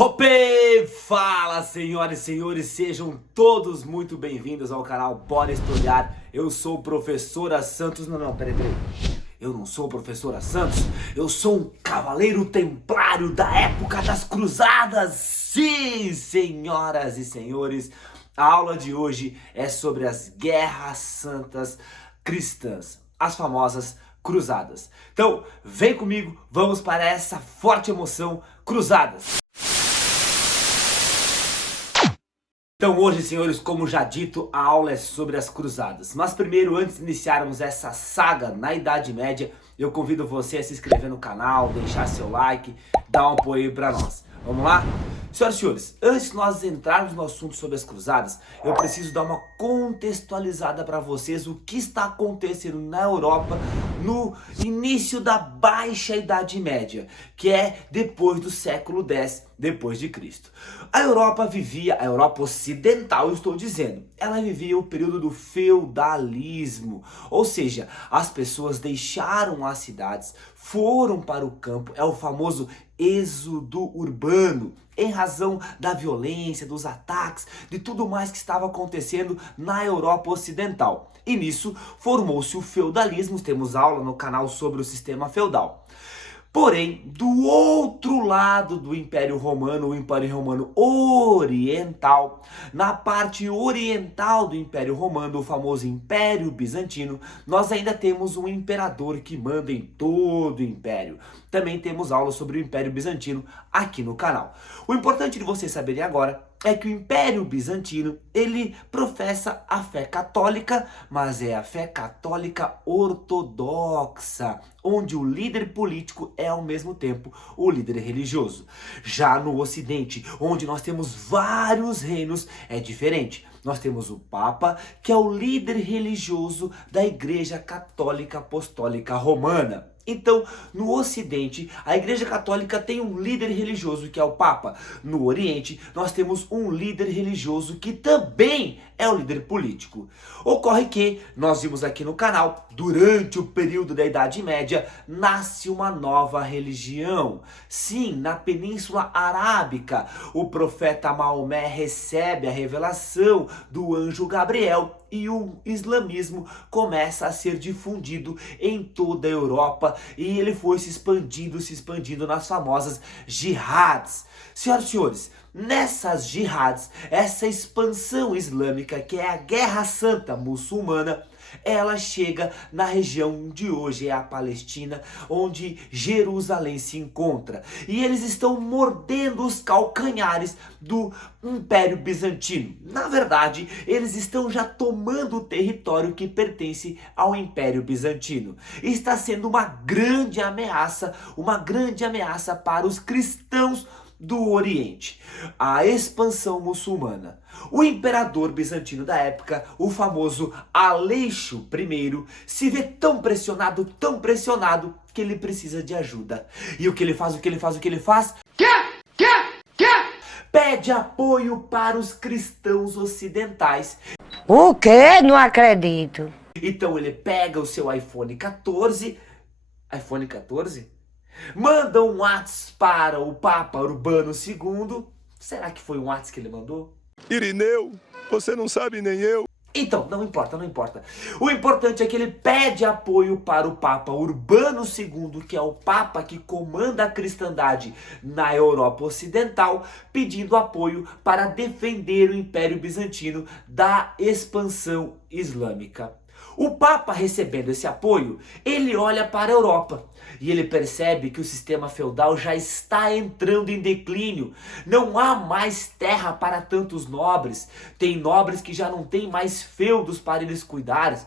Ope! Fala, senhoras e senhores, sejam todos muito bem-vindos ao canal Bora Historiar. Eu sou o Professora Santos. Não, peraí. Eu não sou o Professora Santos, eu sou um cavaleiro templário da época das cruzadas. Sim, senhoras e senhores, a aula de hoje é sobre as guerras santas cristãs, as famosas cruzadas. Então, vem comigo, vamos para essa forte emoção, cruzadas. Então hoje, senhores, como já dito, a aula é sobre as cruzadas. Mas primeiro, antes de iniciarmos essa saga na Idade Média, eu convido você a se inscrever no canal, deixar seu like, dar um apoio para nós. Vamos lá? Senhoras e senhores, antes de nós entrarmos no assunto sobre as cruzadas, eu preciso dar uma contextualizada para vocês o que está acontecendo na Europa no início da Baixa Idade Média, que é depois do século X depois de Cristo. A Europa ocidental, eu estou dizendo, ela vivia o período do feudalismo, ou seja, as pessoas deixaram as cidades, foram para o campo, é o famoso êxodo urbano, em razão da violência, dos ataques, de tudo mais que estava acontecendo na Europa ocidental. E nisso formou-se o feudalismo, temos aula no canal sobre o sistema feudal. Porém, do outro lado do Império Romano, o Império Romano Oriental, na parte oriental do Império Romano, o famoso Império Bizantino, nós ainda temos um imperador que manda em todo o Império. Também temos aula sobre o Império Bizantino aqui no canal. O importante de vocês saberem agora é que o Império Bizantino, ele professa a fé católica, mas é a fé católica ortodoxa, onde o líder político é ao mesmo tempo o líder religioso. Já no Ocidente, onde nós temos vários reinos, é diferente. Nós temos o Papa, que é o líder religioso da Igreja Católica Apostólica Romana. Então, no Ocidente, a Igreja Católica tem um líder religioso que é o Papa. No Oriente, nós temos um líder religioso que também é o líder político. Ocorre que, nós vimos aqui no canal, durante o período da Idade Média, nasce uma nova religião. Sim, na Península Arábica, o profeta Maomé recebe a revelação do anjo Gabriel e o islamismo começa a ser difundido em toda a Europa e ele foi se expandindo nas famosas jihads. Senhoras e senhores, nessas jihads, essa expansão islâmica que é a Guerra Santa Muçulmana, ela chega na região de hoje, é a Palestina, onde Jerusalém se encontra. E eles estão mordendo os calcanhares do Império Bizantino. Na verdade, eles estão já tomando o território que pertence ao Império Bizantino. Está sendo uma grande ameaça para os cristãos do Oriente, a expansão muçulmana. O imperador bizantino da época, o famoso Aleixo I, se vê tão pressionado, que ele precisa de ajuda. E o que ele faz? Pede apoio para os cristãos ocidentais. O quê? Não acredito. Então ele pega o seu iPhone 14, manda um WhatsApp para o Papa Urbano II. Será que foi um WhatsApp que ele mandou? Irineu, você não sabe nem eu. Então, não importa. O importante é que ele pede apoio para o Papa Urbano II, que é o Papa que comanda a cristandade na Europa Ocidental, pedindo apoio para defender o Império Bizantino da expansão islâmica. O Papa, recebendo esse apoio, ele olha para a Europa e ele percebe que o sistema feudal já está entrando em declínio. Não há mais terra para tantos nobres. Tem nobres que já não têm mais feudos para eles cuidarem.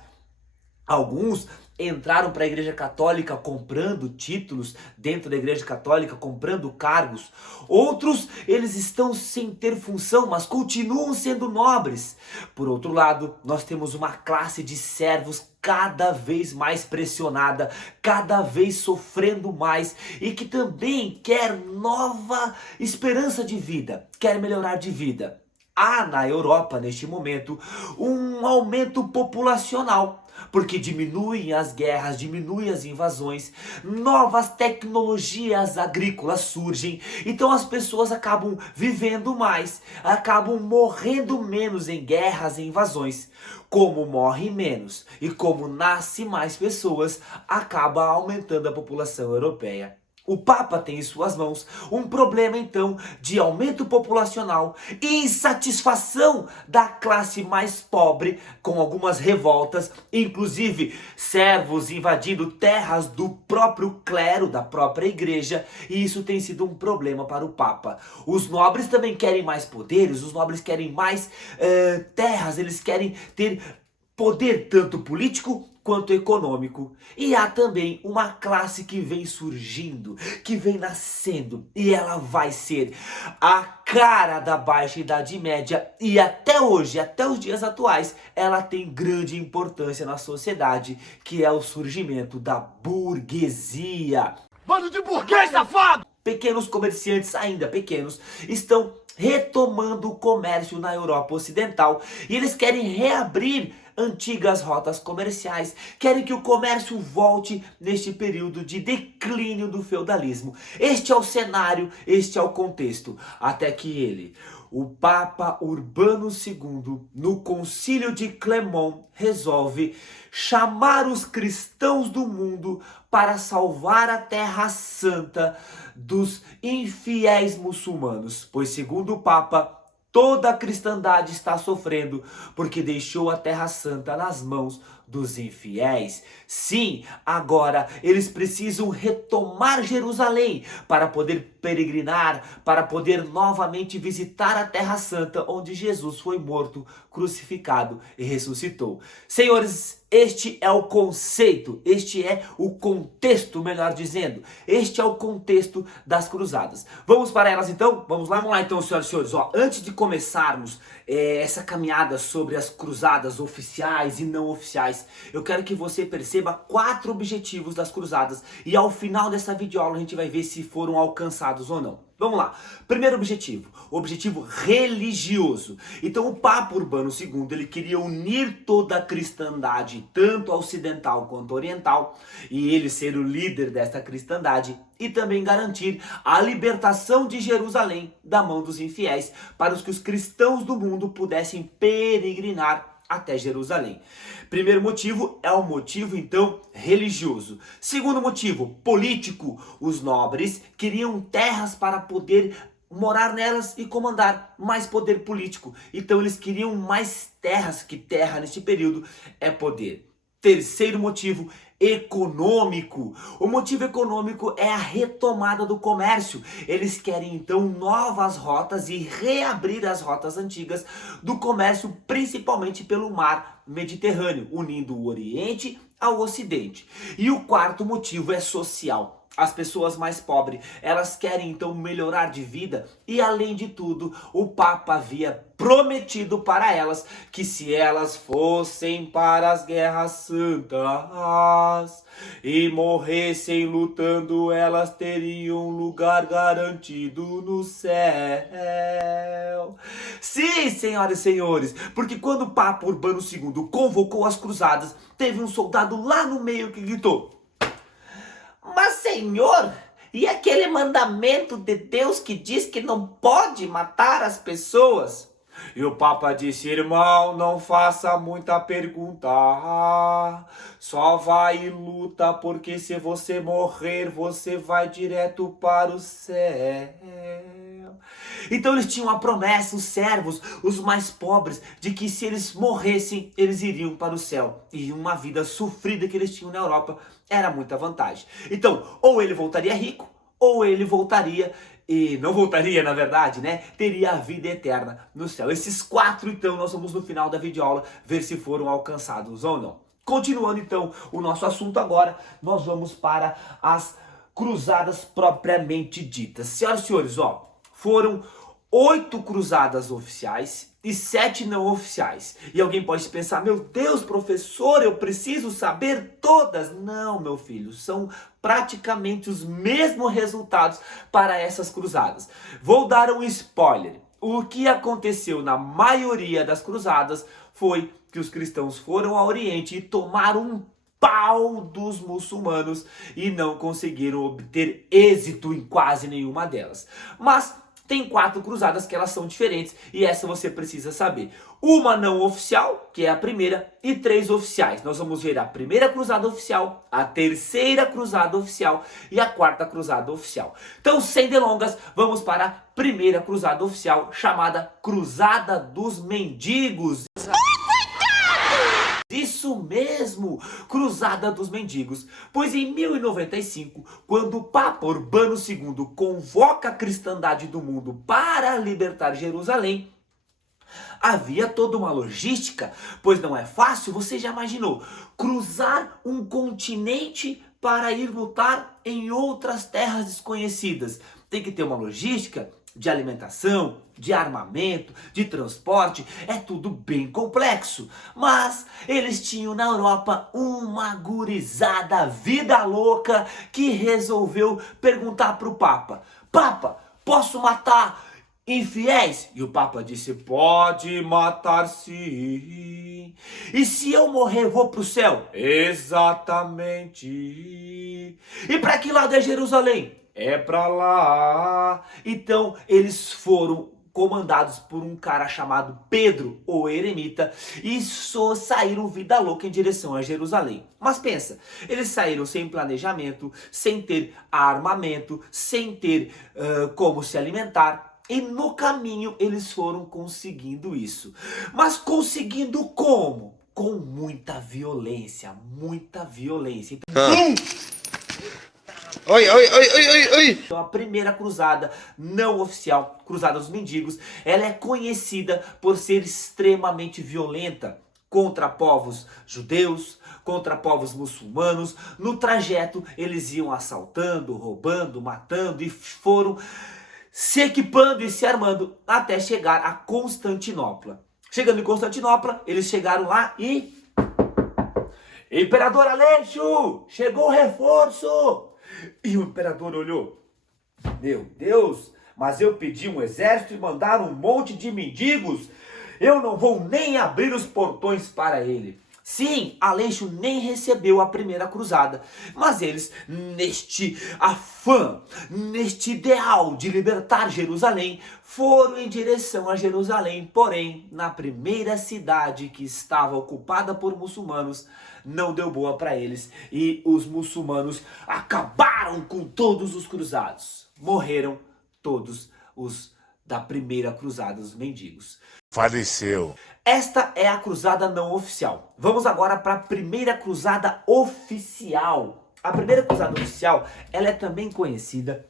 Alguns entraram para a Igreja Católica comprando títulos dentro da Igreja Católica, comprando cargos. Outros, eles estão sem ter função, mas continuam sendo nobres. Por outro lado, nós temos uma classe de servos cada vez mais pressionada, cada vez sofrendo mais e que também quer nova esperança de vida, quer melhorar de vida. Há na Europa, neste momento, um aumento populacional. porque diminuem as guerras, diminuem as invasões, novas tecnologias agrícolas surgem, então as pessoas acabam vivendo mais, acabam morrendo menos em guerras e invasões. Como morre menos e como nasce mais pessoas, acaba aumentando a população europeia. O Papa tem em suas mãos um problema então de aumento populacional e insatisfação da classe mais pobre, com algumas revoltas, inclusive servos invadindo terras do próprio clero, da própria igreja, e isso tem sido um problema para o Papa. Os nobres também querem mais poderes, os nobres querem mais terras, eles querem ter poder tanto político quanto econômico. E há também uma classe que vem surgindo, que vem nascendo, e ela vai ser a cara da Baixa Idade Média, e até hoje, até os dias atuais, ela tem grande importância na sociedade, que é o surgimento da burguesia. Bando de burguês, safado! Pequenos comerciantes, ainda pequenos, estão retomando o comércio na Europa Ocidental, e eles querem reabrir antigas rotas comerciais, querem que o comércio volte neste período de declínio do feudalismo. Este é o cenário, este é o contexto, até que ele, o Papa Urbano II, no Concílio de Clermont, resolve chamar os cristãos do mundo para salvar a Terra Santa dos infiéis muçulmanos, pois segundo o Papa, toda a cristandade está sofrendo porque deixou a Terra Santa nas mãos dos infiéis. Sim, agora eles precisam retomar Jerusalém para poder peregrinar, para poder novamente visitar a Terra Santa, onde Jesus foi morto, crucificado e ressuscitou. Senhores, este é o conceito, este é o contexto, melhor dizendo. Este é o contexto das cruzadas. Vamos para elas então? Vamos lá então, senhoras e senhores. Antes de começarmos essa caminhada sobre as cruzadas oficiais e não oficiais, eu quero que você perceba 4 objetivos das cruzadas. E ao final dessa videoaula a gente vai ver se foram alcançados ou não. Vamos lá. Primeiro objetivo, o objetivo religioso. Então o Papa Urbano II, ele queria unir toda a cristandade, tanto a ocidental quanto a oriental, e ele ser o líder desta cristandade, e também garantir a libertação de Jerusalém da mão dos infiéis, para que os cristãos do mundo pudessem peregrinar até Jerusalém. Primeiro motivo é o motivo, então, religioso. Segundo motivo, político. Os nobres queriam terras para poder morar nelas e comandar, mais poder político. Então eles queriam mais terras, que terra neste período é poder. Terceiro motivo, econômico. O motivo econômico é a retomada do comércio. Eles querem então novas rotas e reabrir as rotas antigas do comércio, principalmente pelo mar Mediterrâneo, unindo o Oriente ao Ocidente. E o quarto motivo é social. As pessoas mais pobres, elas querem então melhorar de vida, e além de tudo, o Papa havia prometido para elas que se elas fossem para as guerras santas e morressem lutando, elas teriam lugar garantido no céu. Sim, senhoras e senhores, porque quando o Papa Urbano II convocou as cruzadas, teve um soldado lá no meio que gritou: "Mas, senhor, e aquele mandamento de Deus que diz que não pode matar as pessoas?" E o Papa disse: "Irmão, não faça muita pergunta, só vai e luta, porque se você morrer, você vai direto para o céu." Então eles tinham a promessa, os servos, os mais pobres, de que se eles morressem, eles iriam para o céu. E uma vida sofrida que eles tinham na Europa era muita vantagem. Então, ou ele voltaria rico, ou ele voltaria, e não voltaria na verdade, né? Teria a vida eterna no céu. Esses 4 então, nós vamos no final da videoaula ver se foram alcançados ou não. Continuando então o nosso assunto agora, nós vamos para as cruzadas propriamente ditas. Senhoras e senhores, foram 8 cruzadas oficiais e 7 não oficiais. E alguém pode pensar: "Meu Deus, professor, eu preciso saber todas." Não, meu filho, são praticamente os mesmos resultados para essas cruzadas. Vou dar um spoiler. O que aconteceu na maioria das cruzadas foi que os cristãos foram ao Oriente e tomaram um pau dos muçulmanos e não conseguiram obter êxito em quase nenhuma delas. Mas tem 4 cruzadas que elas são diferentes e essa você precisa saber. Uma não oficial, que é a primeira, e 3 oficiais. Nós vamos ver a primeira cruzada oficial, a terceira cruzada oficial e a 4ª cruzada oficial. Então, sem delongas, vamos para a primeira cruzada oficial, chamada Cruzada dos Mendigos. Isso mesmo, Cruzada dos Mendigos. Pois em 1095, quando o Papa Urbano II convoca a cristandade do mundo para libertar Jerusalém, havia toda uma logística, pois não é fácil, você já imaginou, cruzar um continente para ir lutar em outras terras desconhecidas. Tem que ter uma logística de alimentação, de armamento, de transporte, é tudo bem complexo. Mas eles tinham na Europa uma gurizada vida louca que resolveu perguntar para o Papa: Papa, posso matar infiéis? E o Papa disse: pode matar sim. E se eu morrer, vou para o céu? Exatamente. E para que lado é Jerusalém? É para lá. Então eles foram comandados por um cara chamado Pedro, o eremita, e só saíram vida louca em direção a Jerusalém. Mas pensa, eles saíram sem planejamento, sem ter armamento, sem ter como se alimentar. E no caminho eles foram conseguindo isso. Mas conseguindo como? Com muita violência, muita violência. Então a primeira cruzada não oficial, Cruzada dos Mendigos, ela é conhecida por ser extremamente violenta contra povos judeus, contra povos muçulmanos. No trajeto eles iam assaltando, roubando, matando e foram se equipando e se armando até chegar a Constantinopla. Chegando em Constantinopla, eles chegaram lá e... Imperador Aleixo, chegou o reforço! E o imperador olhou: meu Deus, mas eu pedi um exército e mandaram um monte de mendigos. Eu não vou nem abrir os portões para ele. Sim, Aleixo nem recebeu a primeira cruzada, mas eles, neste afã, neste ideal de libertar Jerusalém, foram em direção a Jerusalém. Porém, na primeira cidade que estava ocupada por muçulmanos, não deu boa para eles e os muçulmanos acabaram com todos os cruzados. Morreram todos os da primeira cruzada dos mendigos. Faleceu. Esta é a cruzada não oficial. Vamos agora para a primeira cruzada oficial. A primeira cruzada oficial, ela é também conhecida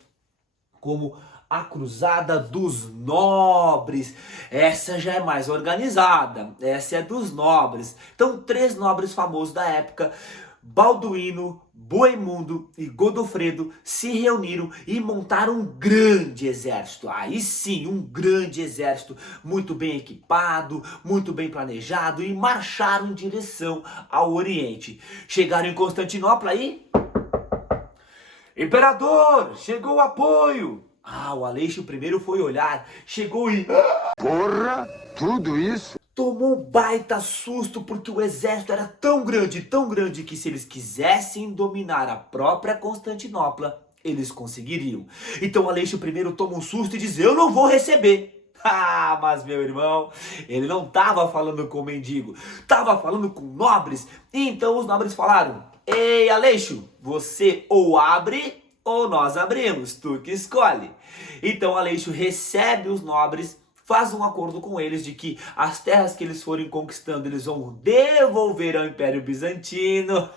como a Cruzada dos Nobres. Essa já é mais organizada, essa é dos nobres. Então 3 nobres famosos da época, Balduíno, Boemundo e Godofredo, se reuniram e montaram um grande exército. Aí sim, um grande exército, muito bem equipado, muito bem planejado, e marcharam em direção ao Oriente. Chegaram em Constantinopla e... Imperador, chegou o apoio! O Aleixo primeiro foi olhar, chegou e... Porra, tudo isso? Tomou um baita susto porque o exército era tão grande que se eles quisessem dominar a própria Constantinopla, eles conseguiriam. Então Aleixo primeiro toma um susto e diz: eu não vou receber. Mas meu irmão, ele não estava falando com mendigo, estava falando com nobres. Então os nobres falaram: ei Aleixo, você ou abre ou nós abrimos, tu que escolhe. Então Aleixo recebe os nobres, faz um acordo com eles de que as terras que eles forem conquistando, eles vão devolver ao Império Bizantino.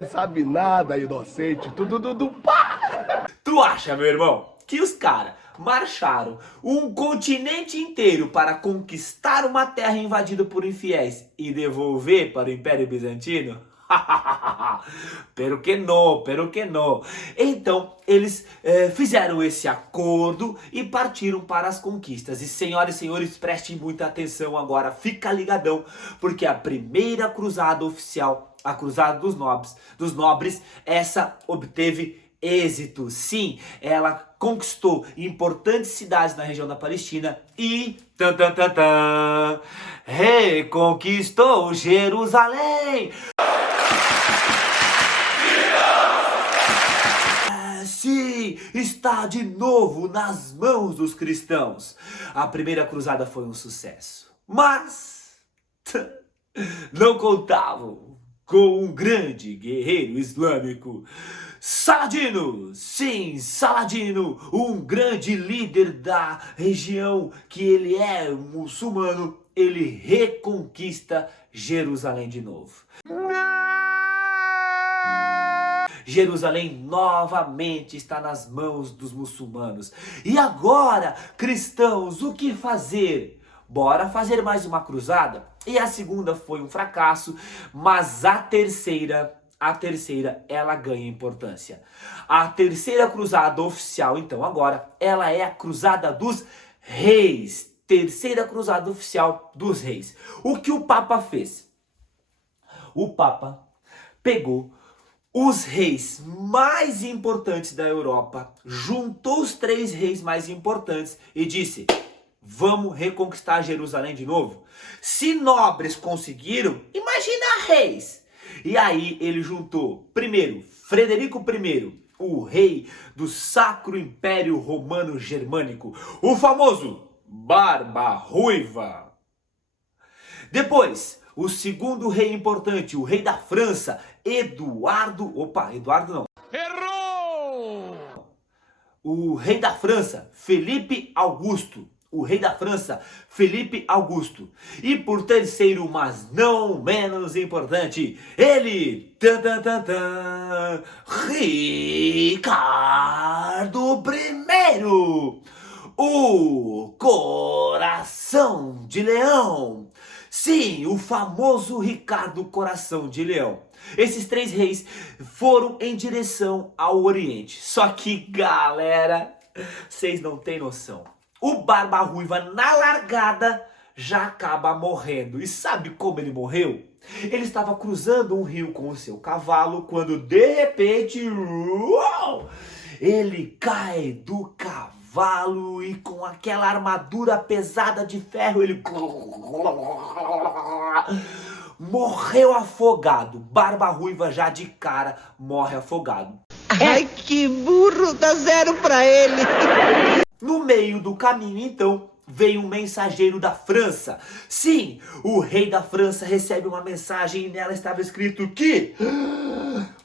Não sabe nada, inocente. Tudo pá! Tu acha, meu irmão, que os caras marcharam um continente inteiro para conquistar uma terra invadida por infiéis e devolver para o Império Bizantino? Pero que no. Então eles fizeram esse acordo e partiram para as conquistas. E senhoras e senhores, prestem muita atenção agora, fica ligadão, porque a primeira cruzada oficial, a Cruzada dos Nobres, essa obteve êxito. Sim, ela conquistou importantes cidades na região da Palestina e reconquistou Jerusalém. Sim, está de novo nas mãos dos cristãos. A primeira cruzada foi um sucesso, mas não contavam com um grande guerreiro islâmico, Saladino. Sim, Saladino, um grande líder da região que ele é muçulmano, ele reconquista Jerusalém de novo. Jerusalém novamente está nas mãos dos muçulmanos. E agora, cristãos, o que fazer? Bora fazer mais uma cruzada? E a segunda foi um fracasso, mas a terceira, ela ganha importância. A terceira cruzada oficial, então, agora, ela é a cruzada dos reis. Terceira cruzada oficial dos reis. O que o Papa fez? O Papa pegou os reis mais importantes da Europa, juntou os 3 reis mais importantes e disse: vamos reconquistar Jerusalém de novo? Se nobres conseguiram, imagina reis! E aí ele juntou, primeiro, Frederico I, o rei do Sacro Império Romano Germânico, o famoso Barba Ruiva. Depois, o segundo rei importante, o rei da França, Eduardo não. Errou! O rei da França, Felipe Augusto. O rei da França, Felipe Augusto. E por terceiro, mas não menos importante, ele, Ricardo I, o Coração de Leão. Sim, o famoso Ricardo Coração de Leão. Esses 3 reis foram em direção ao Oriente. Só que, galera, vocês não têm noção. O Barba Ruiva, na largada, já acaba morrendo. E sabe como ele morreu? Ele estava cruzando um rio com o seu cavalo, quando de repente, uau, ele cai do cavalo e com aquela armadura pesada de ferro, ele morreu afogado. Barba Ruiva já de cara morre afogado. Ai, que burro, dá 0 pra ele. No meio do caminho, então, veio um mensageiro da França. Sim, o rei da França recebe uma mensagem e nela estava escrito que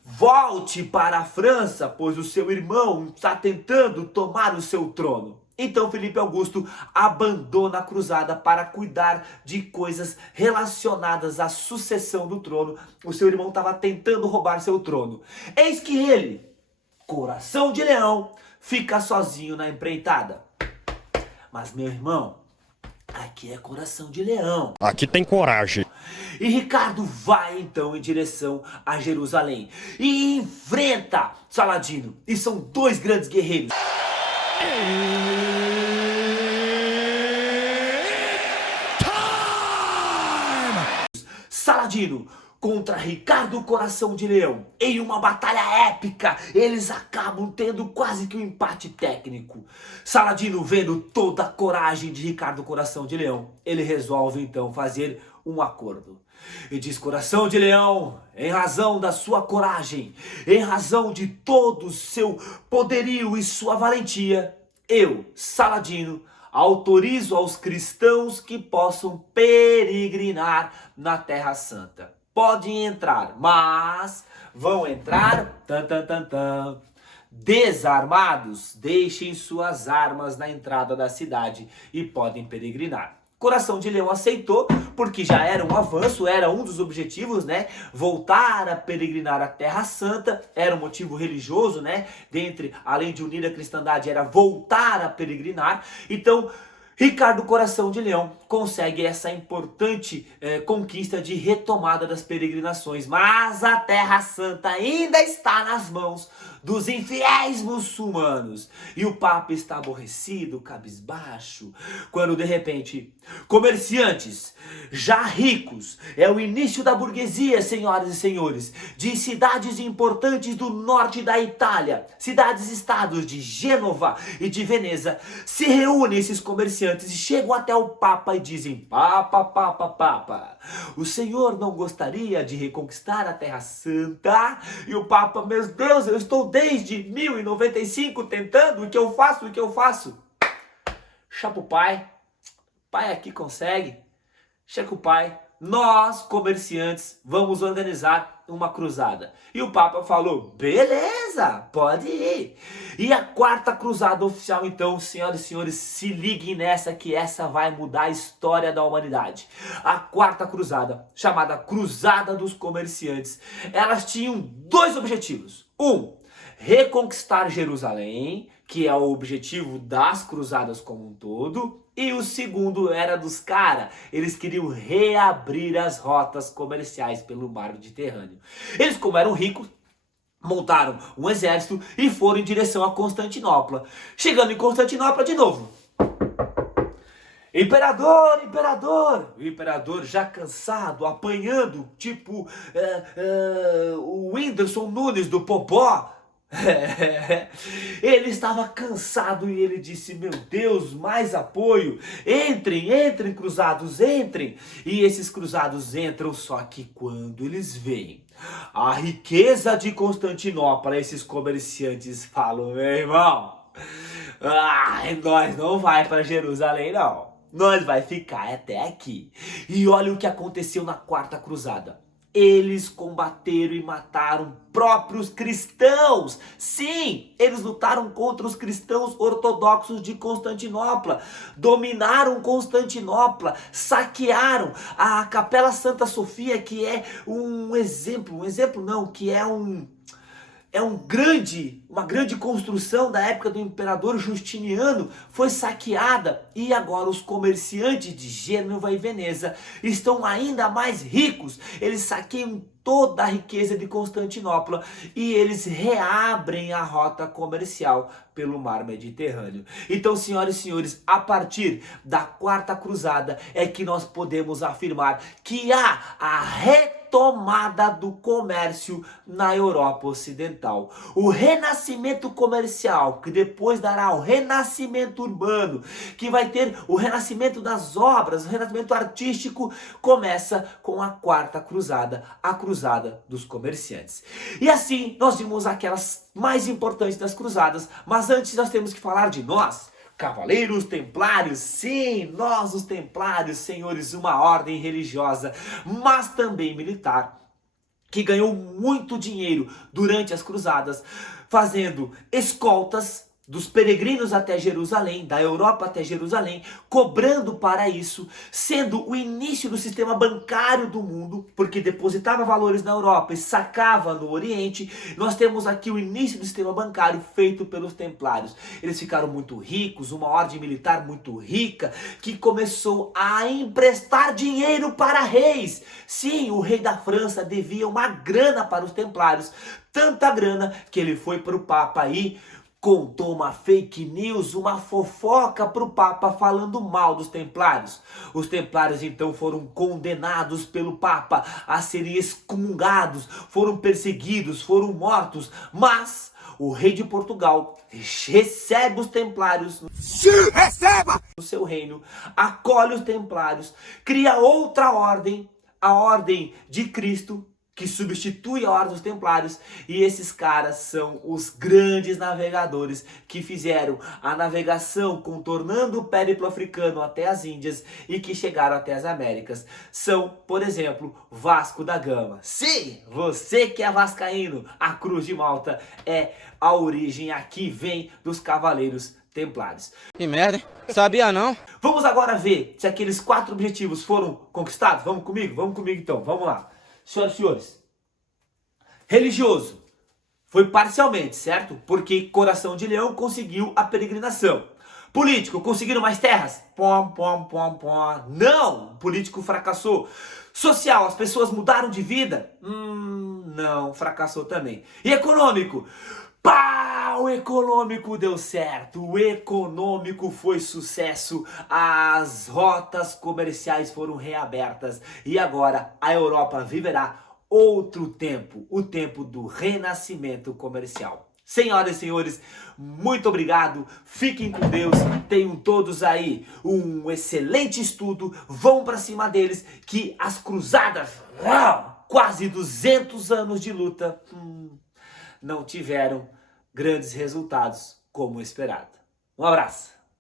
volte para a França, pois o seu irmão está tentando tomar o seu trono. Então Felipe Augusto abandona a cruzada para cuidar de coisas relacionadas à sucessão do trono. O seu irmão estava tentando roubar seu trono. Eis que ele, Coração de Leão, fica sozinho na empreitada. Mas meu irmão, aqui é Coração de Leão. Aqui tem coragem. E Ricardo vai então em direção a Jerusalém e enfrenta Saladino. E são 2 grandes guerreiros. Saladino contra Ricardo Coração de Leão. Em uma batalha épica, eles acabam tendo quase que um empate técnico. Saladino, vendo toda a coragem de Ricardo Coração de Leão, ele resolve então fazer um acordo. E diz: Coração de Leão, em razão da sua coragem, em razão de todo o seu poderio e sua valentia, eu, Saladino, autorizo aos cristãos que possam peregrinar na Terra Santa. Podem entrar, mas vão entrar desarmados. Deixem suas armas na entrada da cidade e podem peregrinar. Coração de Leão aceitou, porque já era um avanço, era um dos objetivos, né? Voltar a peregrinar a Terra Santa, era um motivo religioso, né? Além de unir a cristandade, era voltar a peregrinar. Então, Ricardo Coração de Leão consegue essa importante conquista de retomada das peregrinações. Mas a Terra Santa ainda está nas mãos dos infiéis muçulmanos. E o Papa está aborrecido, cabisbaixo, quando de repente comerciantes já ricos, é o início da burguesia, senhoras e senhores, de cidades importantes do norte da Itália, cidades-estados de Gênova e de Veneza, se reúnem esses comerciantes e chegam até o Papa e dizem: Papa, Papa, Papa, o senhor não gostaria de reconquistar a Terra Santa? E o Papa: meu Deus, eu estou desde 1095 tentando, o que eu faço, o que eu faço? Chapa o pai aqui consegue. Chega o pai, nós comerciantes vamos organizar uma cruzada. E o Papa falou: beleza, pode ir. E a quarta cruzada oficial, então, senhoras e senhores, se liguem nessa, que essa vai mudar a história da humanidade. A quarta cruzada, chamada Cruzada dos Comerciantes, elas tinham dois objetivos. Reconquistar Jerusalém, que é o objetivo das cruzadas como um todo. E o segundo era dos caras, eles queriam reabrir as rotas comerciais pelo mar Mediterrâneo. Eles, como eram ricos, montaram um exército e foram em direção a Constantinopla. Chegando em Constantinopla de novo: Imperador, imperador! O imperador, já cansado, apanhando, tipo o Whindersson Nunes do Popó. Ele estava cansado e ele disse: meu Deus, mais apoio, entrem cruzados, entrem. E esses cruzados entram, só que quando eles veem a riqueza de Constantinopla, esses comerciantes falam: meu irmão, nós não vai para Jerusalém não, nós vai ficar até aqui. E olha o que aconteceu na quarta cruzada. Eles combateram e mataram próprios cristãos. Sim, eles lutaram contra os cristãos ortodoxos de Constantinopla. Dominaram Constantinopla, saquearam a Capela Santa Sofia, que é uma grande construção da época do imperador Justiniano, foi saqueada, e agora os comerciantes de Gênova e Veneza estão ainda mais ricos. Eles saqueiam toda a riqueza de Constantinopla e eles reabrem a rota comercial pelo mar Mediterrâneo. Então, senhoras e senhores, a partir da quarta cruzada é que nós podemos afirmar que há a retomada do comércio na Europa Ocidental. O renascimento comercial, que depois dará o renascimento urbano, que vai ter o renascimento das obras, o renascimento artístico, começa com a quarta cruzada, a cruzada dos comerciantes. E assim, nós vimos aquelas mais importantes das cruzadas, mas antes nós temos que falar de nós, Cavaleiros Templários. Sim, nós os Templários, senhores, uma ordem religiosa, mas também militar, que ganhou muito dinheiro durante as cruzadas, fazendo escoltas dos peregrinos até Jerusalém, da Europa até Jerusalém, cobrando para isso, sendo o início do sistema bancário do mundo, porque depositava valores na Europa e sacava no Oriente. Nós temos aqui o início do sistema bancário feito pelos Templários. Eles ficaram muito ricos, uma ordem militar muito rica, que começou a emprestar dinheiro para reis. Sim, o rei da França devia uma grana para os Templários, tanta grana que ele foi para o Papa e contou uma fake news, uma fofoca para o Papa falando mal dos Templários. Os Templários então foram condenados pelo Papa a serem excomungados, foram perseguidos, foram mortos, mas o rei de Portugal recebe os Templários no seu reino, acolhe os Templários, cria outra ordem, a Ordem de Cristo, que substitui a Ordem dos Templários, e esses caras são os grandes navegadores que fizeram a navegação contornando o périplo africano até as Índias e que chegaram até as Américas. São, por exemplo, Vasco da Gama. Sim, você que é vascaíno, a Cruz de Malta é a origem, aqui vem dos Cavaleiros Templários. Que merda, hein? Sabia não? Vamos agora ver se aqueles 4 objetivos foram conquistados. Vamos comigo? Vamos comigo então, vamos lá. Senhoras e senhores, religioso, foi parcialmente, certo? Porque Coração de Leão conseguiu a peregrinação. Político, conseguiram mais terras? Não, o político fracassou. Social, as pessoas mudaram de vida? Não, fracassou também. E econômico? Pá! O econômico deu certo, o econômico foi sucesso, as rotas comerciais foram reabertas e agora a Europa viverá outro tempo, o tempo do renascimento comercial. Senhoras e senhores, muito obrigado, fiquem com Deus, tenham todos aí um excelente estudo, vão pra cima deles, que as cruzadas, quase 200 anos de luta, não tiveram grandes resultados como esperado. Um abraço!